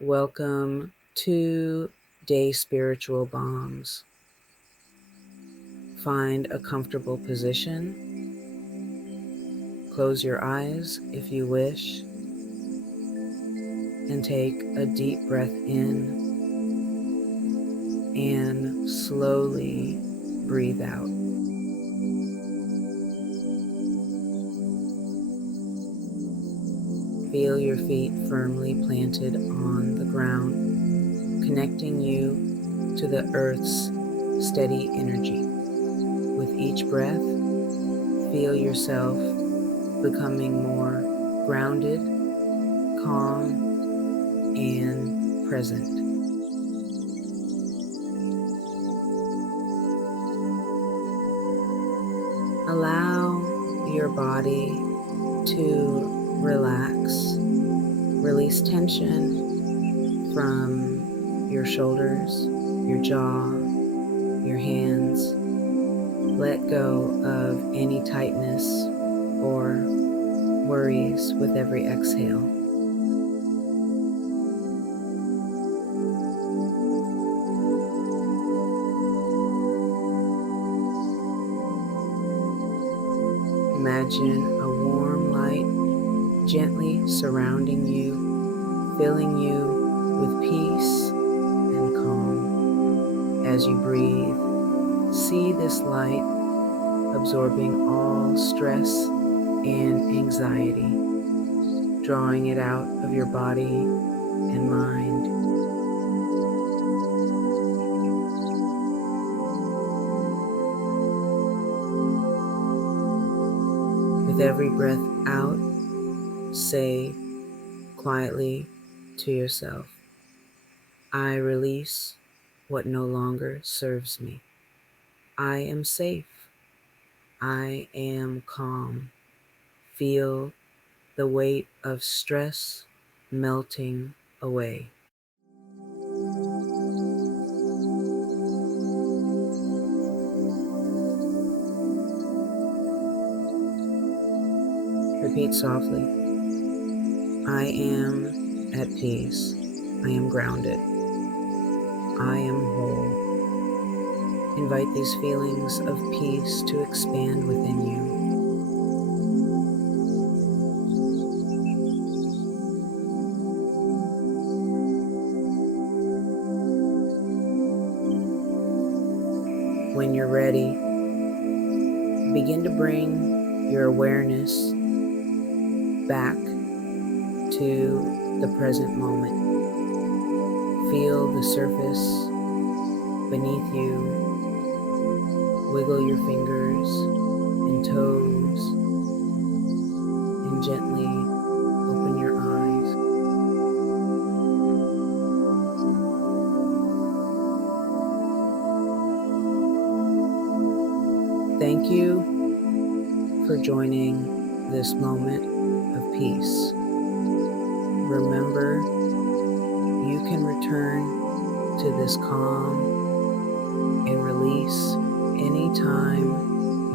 Welcome to Day Spiritual Bombs. Find a comfortable position. Close your eyes if you wish, and take a deep breath in and slowly breathe out. Feel your feet firmly planted on the ground, connecting you to the earth's steady energy. With each breath, feel yourself becoming more grounded, calm, and present. Allow your body to relax. Release tension from your shoulders, your jaw, your hands. Let go of any tightness or worries with every exhale. Imagine a warm light gently surrounding you, filling you with peace and calm. As you breathe, see this light absorbing all stress and anxiety, drawing it out of your body and mind. With every breath out, say quietly to yourself, I release what no longer serves me. I am safe. I am calm. Feel the weight of stress melting away. Repeat softly. I am at peace. I am grounded. I am whole. Invite these feelings of peace to expand within you. When you're ready, begin to bring your awareness back to the present moment. Feel the surface beneath you. Wiggle your fingers and toes and gently open your eyes. Thank you for joining this moment of peace. Remember, you can return to this calm and release anytime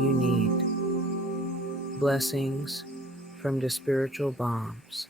you need. Blessings from the Spiritual Bombs.